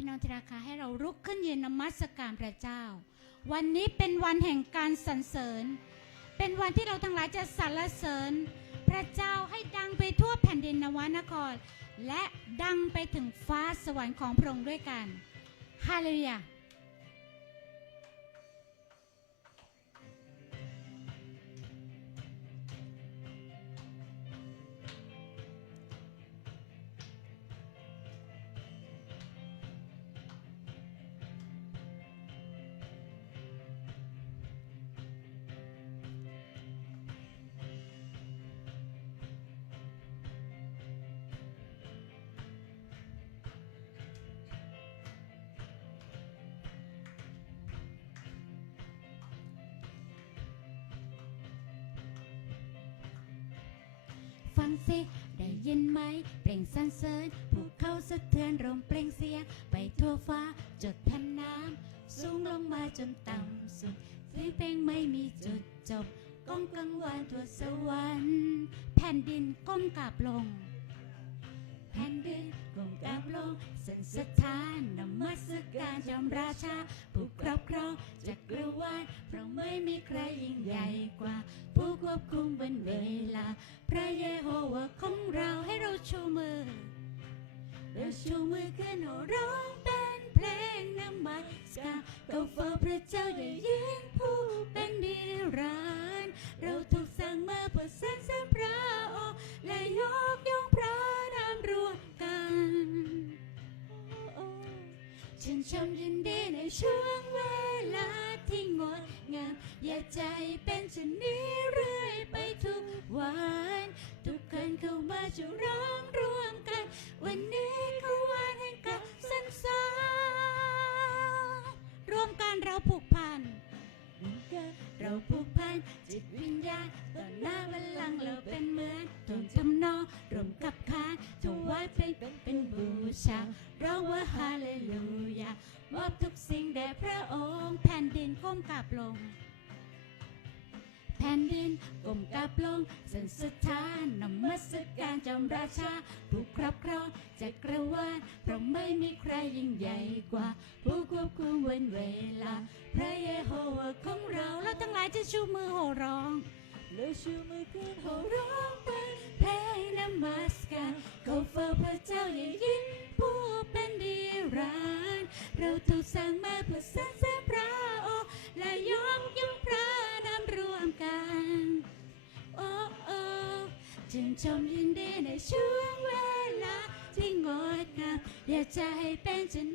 พี่น้องที่ราคาให้เราลุกขึ้นยืนนมัสการพระเจ้า วันนี้เป็นวันแห่งการสรรเสริญ เป็นวันที่เราทั้งหลายจะสรรเสริญ พระเจ้าให้ดังไปทั่วแผ่นดินนวนคร และดังไปถึงฟ้าสวรรค์ของพระองค์ด้วยกันฮาเลลูยา สิได้ยินไหม เปล่งสรรเสริญภูเขาสะเทือนลมเปล่งเสียง ไปทั่วฟ้าจดแผ่นน้ำสูงลงมาจนต่ำสุดเสียงเพลงไม่มีจุดจบก้องกังวานทั่วสวรรค์แผ่นดินก้มกราบลง แผ่นดินก้มกราบลงสันสถานนมัสการจอมราชา ผู้ครอบครองจักรวาลเพราะไม่มีใครยิ่งใหญ่กว่า ผู้ควบคุมบนเวลา พระเยโฮวาของเราให้เราชูมือเราชูมือขึ้นโหร้องเป็นเพลงนมัสการก็เฝ้าพระเจ้าอย่ายิ่งผู้เป็นนิรันดร์เราถูกสร้างมาเพื่อสรรเสริญพระองค์และยกย่องพระ ชื่นชมยินดีในช่วงเวลาที่งดงาม อย่าใจเป็นเช่นนี้เรื่อยไปทุกวัน ทุกคนเข้ามาจะร้องร่วมกัน วันนี้คือวันแห่งการสรรเสริญร่วมกันเราผูกพัน เราผูกพันจิตวิญญาณต่อหน้าบัลลังก์เราเป็นเหมือนทนทำนองรวมกับคานถวายเป็นเป็นบูชาเราว่าฮาเลลูยา มอบทุกสิ่งแด่พระองค์ แผ่นดินก้มกราบลง แผ่นดินก้มกราบลงสันสถานนมัสการจอมราชา ผู้ครอบครองจักรวาลเพราะไม่มีใครยิ่งใหญ่กว่า ผู้ควบคุมวันเวลา พระเยโฮวาของเราเราทั้งหลายจะชูมือโห่ร้องเราชูมือขึ้นโห่ร้องเป็นเพลงนมัสการเขาเฝ้าพระเจ้าอย่ายิ่งผู้ เราถูกสร้างมาเพื่อสรรเสริญพระองค์และยกย่องพระนามรวมกันโอ้โอ้ชื่นชมยินดีในช่วงเวลาที่งดงามอยากจะให้เป็นเช่น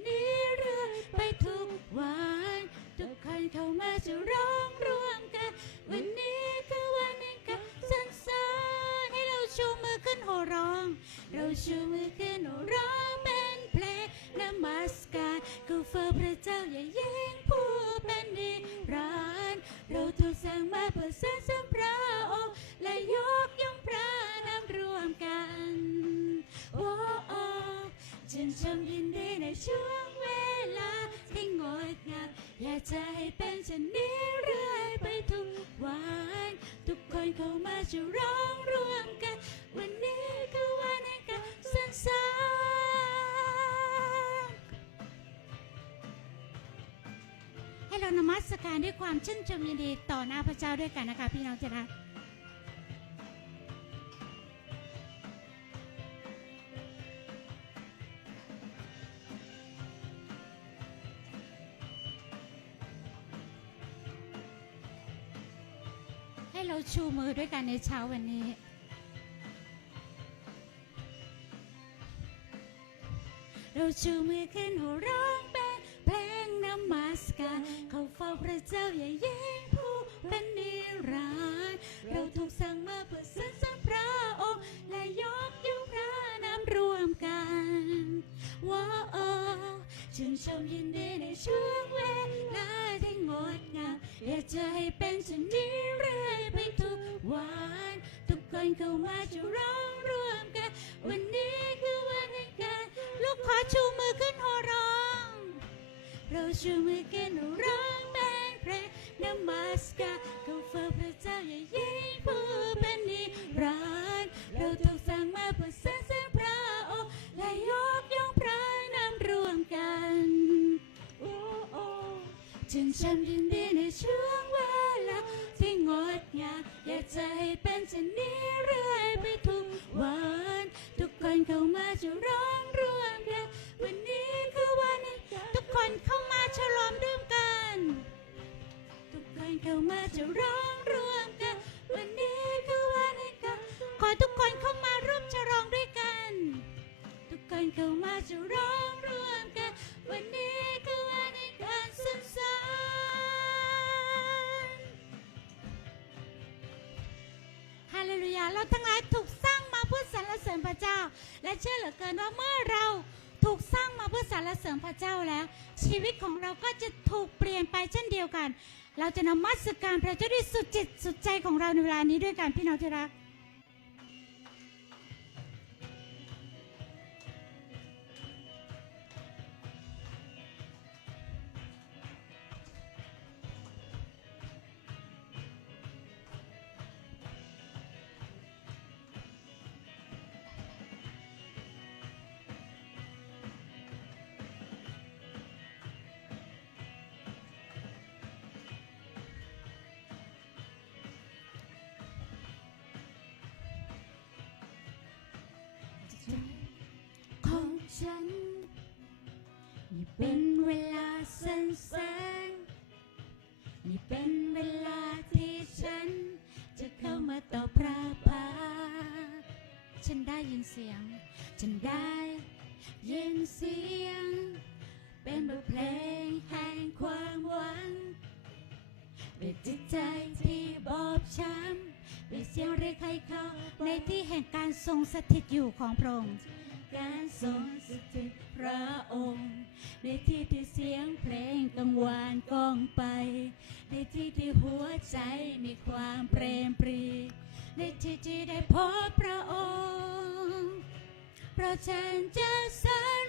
ช่วงเวลาที่งดงามอยากจะให้เป็นเช่นนี้เรื่อยไปทุกวัน ทุกคนเข้ามาจะร้องร่วมกัน วันนี้คือวันแห่งการสรรเสริญให้เรานมัสการด้วยความชื่นชมยินดีต่อหน้าพระเจ้าด้วยกันนะคะพี่น้องที่รักให้า ชูมือด้วยกันในเช้าวันนี้ เราชูมือขึ้นหัวร้องเป็นเพลงนมัสการเขาเฝ้าพระเจ้าอย่ายิ่งผู้เป็นนิรันดร์เราถูกสั่งมาเพื่อสรรเสริญพระองค์และยกย่องพระนามรวมกันว้าวชื่นชมยินดีในช่วงเวลาที่งดงามอยากจะให้เป็นเช่นนี้ คนเข้ามาจะร้องร่วมกัน วันนี้คือวันแห่งการลูกขอชูมือขึ้นโหร้อง เราชูมือกันร้องเป็นเพลงนมัสการเขาเฝ้าพระเจ้าอย่ายิ่งผู้เป็นนิรันดร์เราถูกสร้างมาเพื่อสรรเสริญพระองค์และยกย่องพระนามรวมกันชื่นชมยินดีในช่วง เข้ามาจะร้องร่วมกัน วันนี้คือวันแห่งการขอทุกคนเข้ามาร่วมฉลองด้วยกัน ทุกคนเข้ามาจะร้องร่วมกัน วันนี้คือวันแห่งการสรรเสริญฮาเลลูยาเราทั้งหลายถูกสร้างมาเพื่อสรรเสริญพระเจ้า และเชื่อเหลือเกินว่าเมื่อเราถูกสร้างมาเพื่อสรรเสริญพระเจ้าแล้ว ชีวิตของเราก็จะถูกเปลี่ยนไปเช่นเดียวกัน เราจะนมัสการพระเจ้าด้วยสุดจิตสุดใจของเราในเวลานี้ด้วยกันพี่น้องที่รัก ฉันนี่เป็นเวลาสั้นๆนี่เป็นเวลาที่ฉัน จะเข้ามาต่อพระพักตร์ฉันได้ยินเสียง ฉันได้ยินเสียง เป็นบทเพลงแห่งความหวังเป็นจิตใจที่บอบช้ำเป็นเสียงเรียกให้เขาในที่แห่งการทรงสถิตอยู่ของพระองค์ การทรงสถิตพระองค์ ในที่ที่เสียงเพลงกังวานกองไป ในที่ที่หัวใจมีความเปรมปรี ในที่ที่ได้พบพระองค์ เพราะฉันจะสร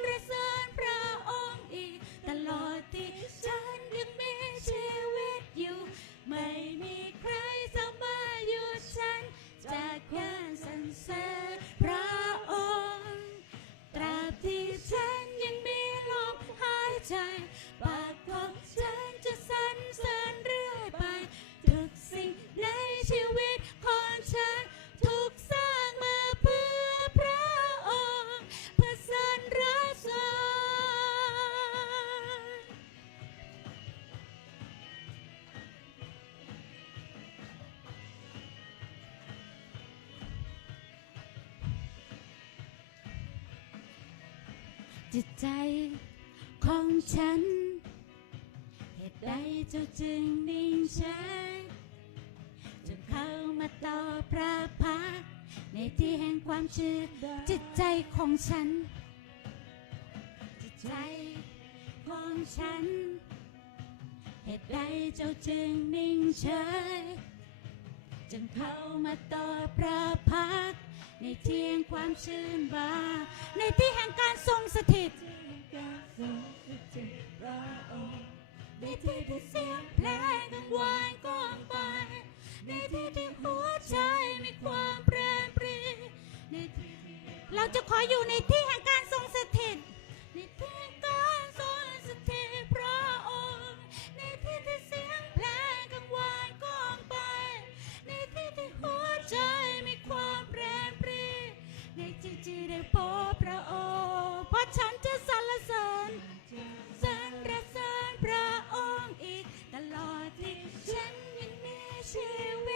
จิตใจของฉัน จิตใจของฉัน เหตุใดเจ้าจึงนิ่งเฉยจนเข้ามาต่อพระพัก ในที่แห่งความชื่นบา ในที่แห่งการทรงสถิตในที่ที่เสียงเพลงกังวานกองไป ในที่ที่หัวใจมีความแปรปรีในที่ เราจะขออยู่ในที่แห่งการทรงสถิต ในที่แห่งการทรงสถิตพระองค์ ในที่ที่เสียงเพลงกังวานก้องไป ในที่ที่หัวใจมีความแปรปรี ในที่ที่ได้พบพระองค์ เพราะฉันจะสรรเสริญสรรเสริญพระองค์อีก ตลอดที่ฉันยังมีชีวิต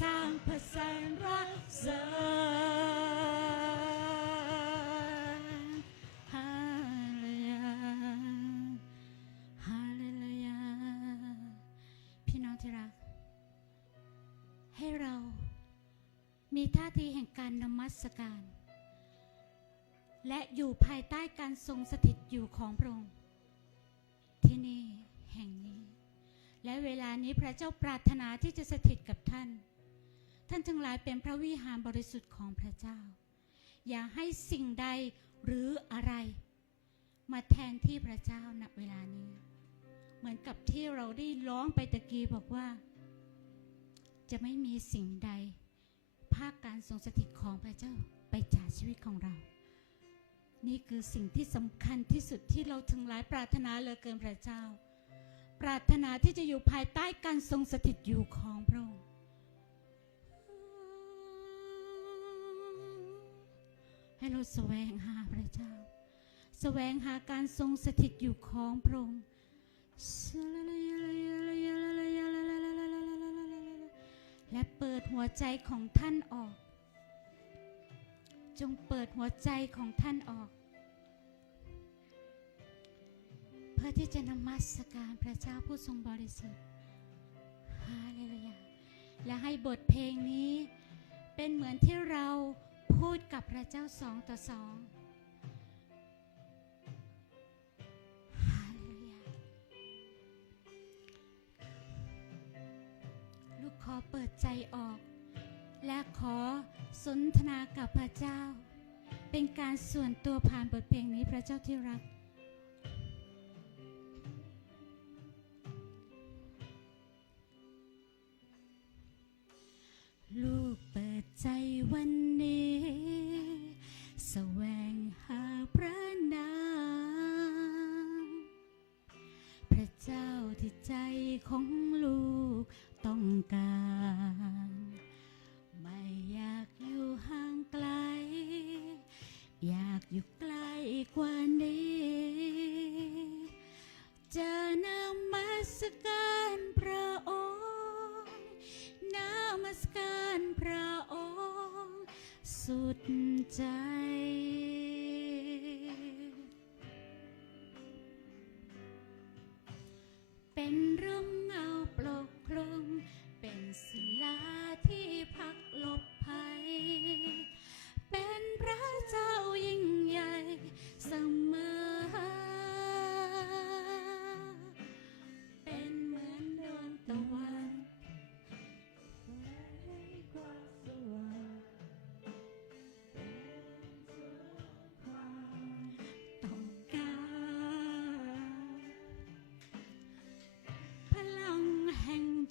สร้างพื่อแสนรเสริญฮาเลลูยาฮาเลลูยาพี่น้องที่รัก ให้เรามีท่าทีแห่งการนมัสการ และอยู่ภายใต้การทรงสถิตอยู่ของพระองค์ที่นี่แห่งนี้ และเวลานี้พระเจ้าปรารถนาที่จะสถิตกับท่าน ท่านทั้งหลายเป็นพระวิหารบริสุทธิ์ของพระเจ้า อย่าให้สิ่งใดหรืออะไร มาแทนที่พระเจ้าณเวลานี้ เหมือนกับที่เราได้ร้องไปตะกี้บอกว่า จะไม่มีสิ่งใด ภาคการทรงสถิตของพระเจ้าไปจากชีวิตของเรา นี่คือสิ่งที่สำคัญที่สุดที่เราทั้งหลายปรารถนาเหลือเกินพระเจ้า ปรารถนาที่จะอยู่ภายใต้การทรงสถิตอยู่ของพระองค์ ให้เราแสวงหาพระเจ้า แสวงหาการทรงสถิตอยู่ของพระองค์และเปิดหัวใจของท่านออก จงเปิดหัวใจของท่านออก เพื่อที่จะนมัสการพระเจ้าผู้ทรงบริสุทธิ์ฮาเลลูยาและให้บทเพลงนี้เป็นเหมือนที่เรา พูดกับพระเจ้าสองต่อสองฮาเลลูยาลูกขอเปิดใจออก และขอสนทนากับพระเจ้า เป็นการส่วนตัวผ่านบทเพลงนี้พระเจ้าที่รัก เ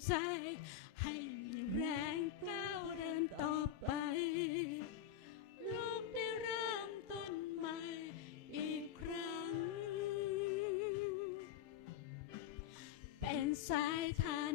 ใจ ให้มีแรงก้าวเดินต่อไปลูกได้เริ่มต้นใหม่อีกครั้ง เป็นสายทาน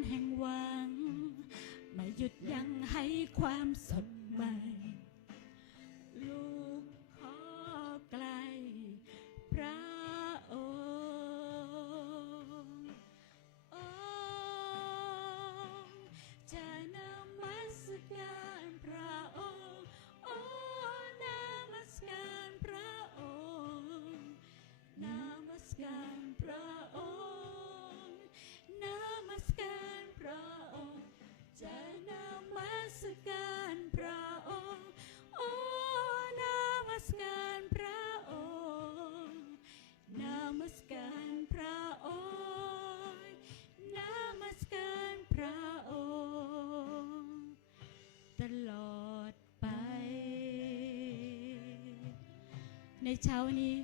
ในเช้านี้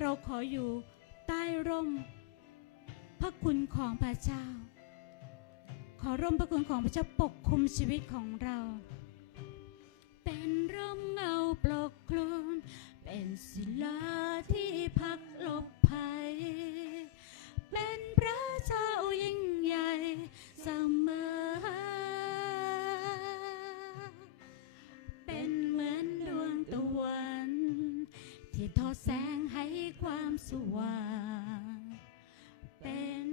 เราขออยู่ใต้ร่ม พระคุณของพระเจ้า ขอร่มพระคุณของพระเจ้าปกคุมชีวิตของเรา เป็นร่มเงาปกคลุมเป็นศิลา ว่าง เป็น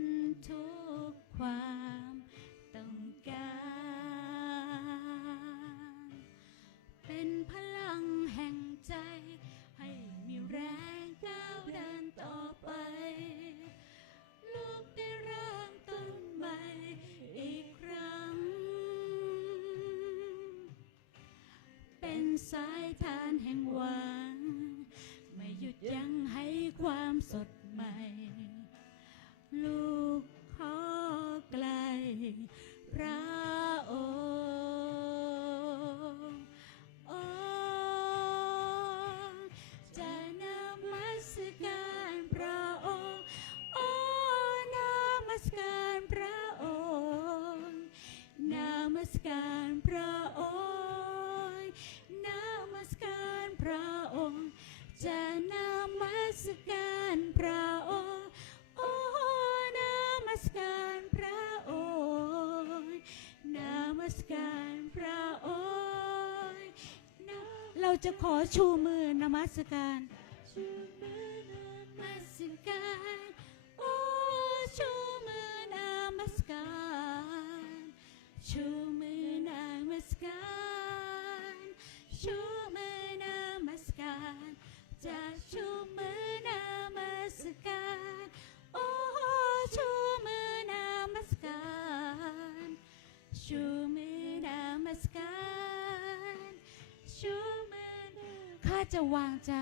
ทุกความต้องการ เป็นพลังแห่งใจ ให้มีแรงก้าวเดินต่อไป ลูกได้เริ่มต้นใหม่อีกครั้ง เป็นสายทาน คว จะขอชูมือนมัสการ จะวางใจ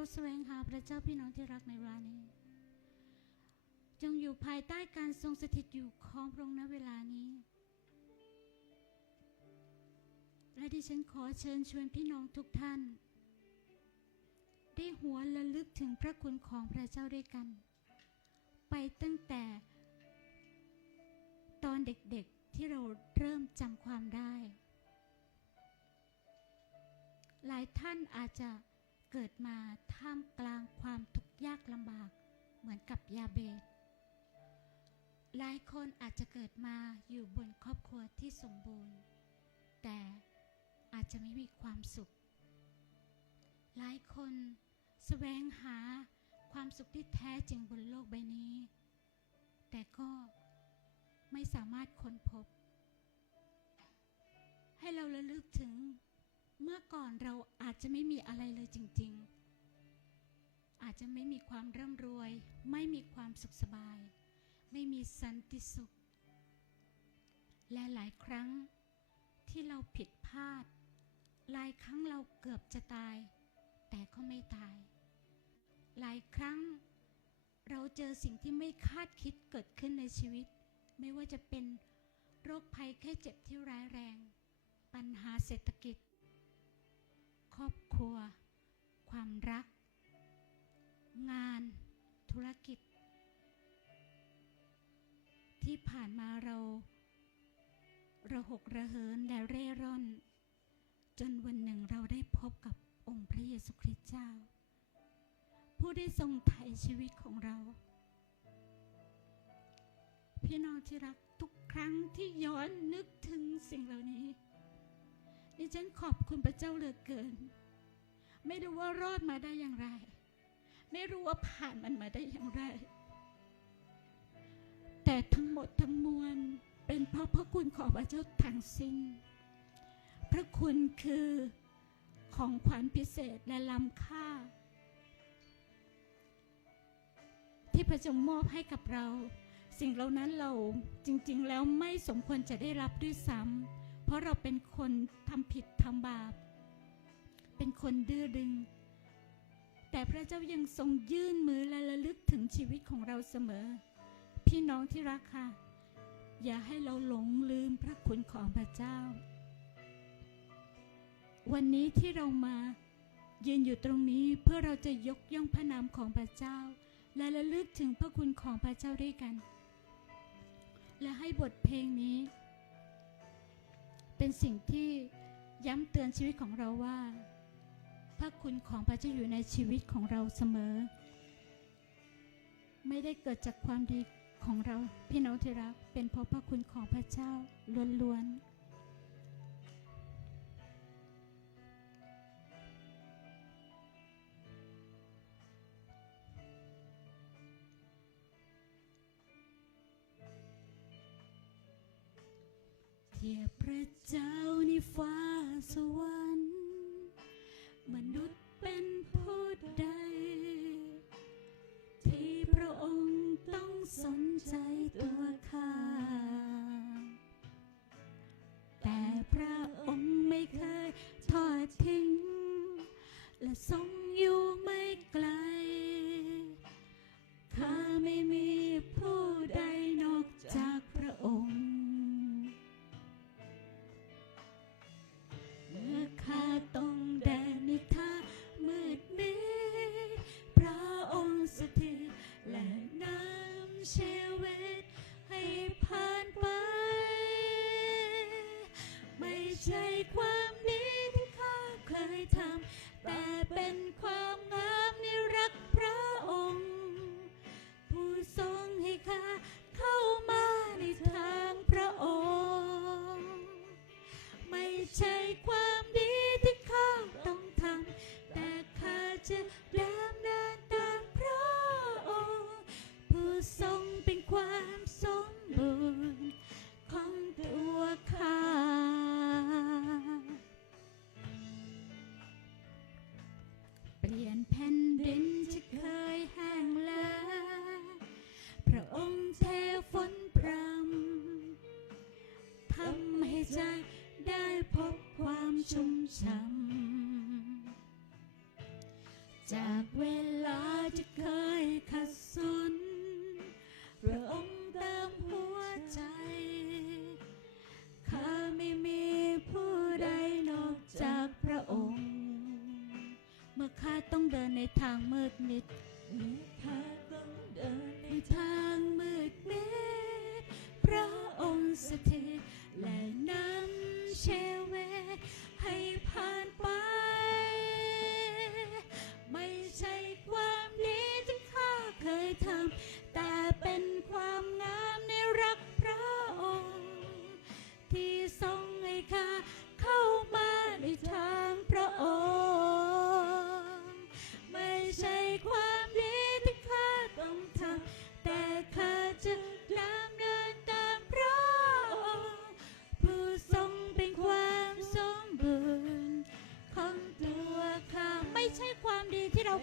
เราแสวงหาพระเจ้าพี่น้องที่รักในเวลานี้ จงอยู่ภายใต้การทรงสถิตอยู่ของพระองค์ณเวลานี้ และดิฉันขอเชิญชวนพี่น้องทุกท่าน ได้หัวระลึกถึงพระคุณของพระเจ้าด้วยกัน ไปตั้งแต่ตอนเด็กๆที่เราเริ่มจำความได้ หลายท่านอาจจะ เกิดมาท่ามกลางความทุกข์ยากลำบาก เหมือนกับยาเบตหลายคนอาจจะเกิดมาอยู่บนครอบครัวที่สมบูรณ์ แต่อาจจะไม่มีความสุข หลายคนแสวงหาความสุขที่แท้จริงบนโลกใบนี้ แต่ก็ไม่สามารถค้นพบ ให้เราระลึกถึง เมื่อก่อนเราอาจจะไม่มีอะไรเลยจริง ๆ อาจจะไม่มีความร่ำรวย ไม่มีความสุขสบาย ไม่มีสันติสุข และหลายครั้งที่เราผิดพลาด หลายครั้งเราเกือบจะตาย แต่ก็ไม่ตาย หลายครั้งเราเจอสิ่งที่ไม่คาดคิดเกิดขึ้นในชีวิต ไม่ว่าจะเป็นโรคภัยแค่เจ็บที่ร้ายแรง ปัญหาเศรษฐกิจ ครอบครัว ความรัก งาน ธุรกิจ ที่ผ่านมาเรา ระหกระเหินและเร่ร่อน จนวันหนึ่งเราได้พบกับองค์พระเยซูคริสต์เจ้า ผู้ได้ทรงไถ่ชีวิตของเรา พี่น้องที่รักทุกครั้งที่ย้อนนึกถึงสิ่งเหล่านี้ ดิฉันขอบคุณพระเจ้าเหลือเกิน ไม่รู้ว่ารอดมาได้อย่างไร ไม่รู้ว่าผ่านมันมาได้อย่างไร แต่ทั้งหมดทั้งมวลเป็นเพราะพระคุณของพระเจ้าทั้งสิ้น พระคุณคือของขวัญพิเศษและล้ำค่า ที่พระเจ้ามอบให้กับเรา สิ่งเหล่านั้นเราจริงๆแล้วไม่สมควรจะได้รับด้วยซ้ำ เพราะเราเป็นคนทำผิดทำบาป เป็นคนดื้อดึง แต่พระเจ้ายังทรงยื่นมือและระลึกถึงชีวิตของเราเสมอ พี่น้องที่รักค่ะ อย่าให้เราหลงลืมพระคุณของพระเจ้า วันนี้ที่เรามายืนอยู่ตรงนี้เพื่อเราจะยกย่องพระนามของพระเจ้า และระลึกถึงพระคุณของพระเจ้าด้วยกัน และให้บทเพลงนี้ เป็นสิ่งที่ย้ำเตือนชีวิตของเราว่า พระคุณของพระเจ้าอยู่ในชีวิตของเราเสมอ ไม่ได้เกิดจากความดีของเราพี่น้องที่รักเป็นเพราะพระคุณของพระเจ้าล้วนๆ ระเจ้าในฟ้าสวรรค์มนุษย์เป็นผู้ใด ที่พระองค์ต้องสนใจตัวข้า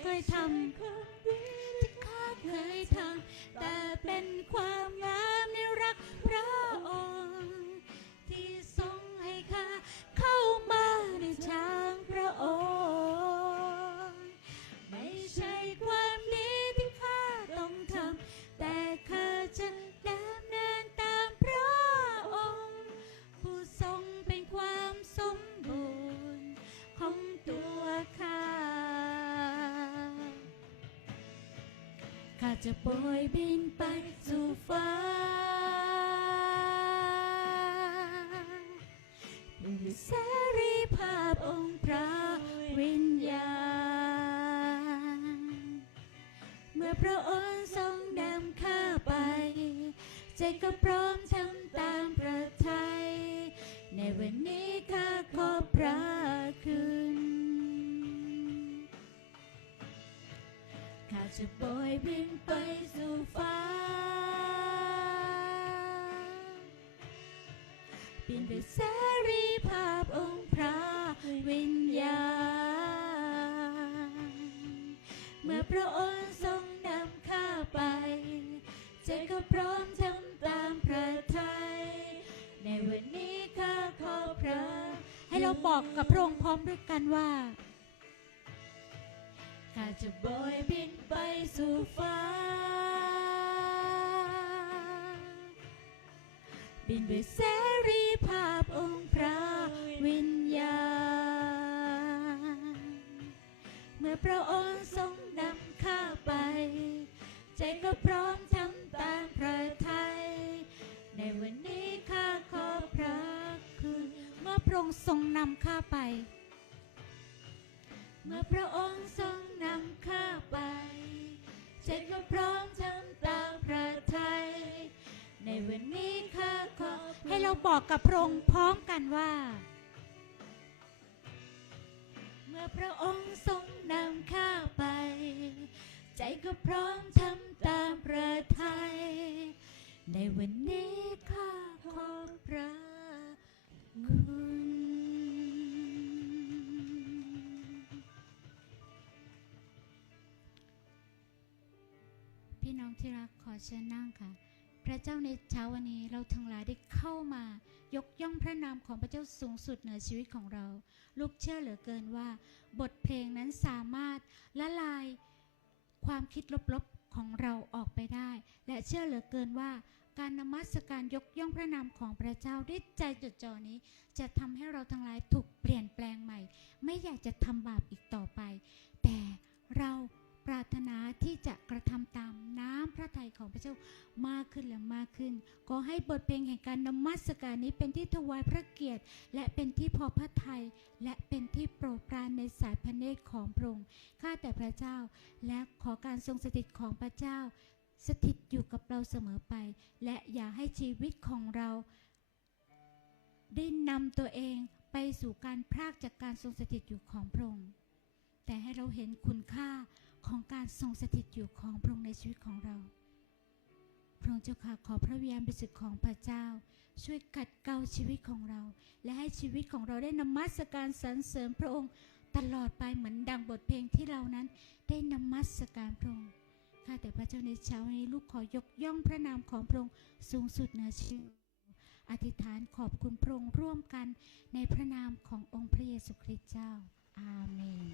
เราเคยทำาจะปล่อยบินไปสู่ฟ้า บยบินไปสู่ฟ้าบินไปเสรีภาพองค์พระวิญญาณ เมื่อพระองค์ทรงนำข้าไปใจก็พร้อมทำตามพระทัยในวันนี้ข้าขอพระ ให้เราบอกกับพระองค์พร้อมด้วยกันว่า จะโบยบินไปสู่ฟ้า บินด้วยเส ก็พร้อมทำตามพระทัยในวันนี้ข้าขอพระคุณ พี่น้องที่รักขอเชิญนั่งค่ะ พระเจ้าในเช้าวันนี้เราทั้งหลายได้เข้ามายกย่องพระนามของพระเจ้าสูงสุดเหนือชีวิตของเรา ลูกเชื่อเหลือเกินว่า บทเพลงนั้นสามารถละลาย ความคิดลบๆของเราออกไปได้ และเชื่อเหลือเกินว่า การนมัสการยกย่องพระนามของพระเจ้าด้วยใจจดจ่อนี้ จะทำให้เราทั้งหลายถูกเปลี่ยนแปลงใหม่ ไม่อยากจะทำบาปอีกต่อไป แต่เรา ปรารถนาที่จะกระทำตามน้ำพระทัยของพระเจ้ามากขึ้นและมากขึ้นขอให้บทเพลงแห่งการนมัสการนี้เป็นที่ถวายพระเกียรติ และเป็นที่พอพระทัยและเป็นที่โปรดปรานในสายพระเนตรของพระองค์ข้าแต่พระเจ้า และขอการทรงสถิตของพระเจ้า สถิตอยู่กับเราเสมอไป และอย่าให้ชีวิตของเราได้นำตัวเองไปสู่การพรากจากการทรงสถิตอยู่ของพระองค์แต่ให้เราเห็นคุณค่า ของการทรงสถิตอยู่ของพระองค์ในชีวิตของเรา พระองค์เจ้าค่ะขอพระวิญญาณบริสุทธิ์ของพระเจ้า ช่วยกัดเกลาชีวิตของเรา และให้ชีวิตของเราได้นมัสการสรรเสริญพระองค์ตลอดไปเหมือนดังบทเพลงที่เรานั้นได้นมัสการพระองค์ข้าแต่พระเจ้าในเช้านี้ลูกขอยกย่องพระนามของพระองค์สูงสุดเหนือชีวิตอธิษฐานขอบคุณพระองค์ร่วมกันในพระนามขององค์พระเยซูคริสต์เจ้า อาเมน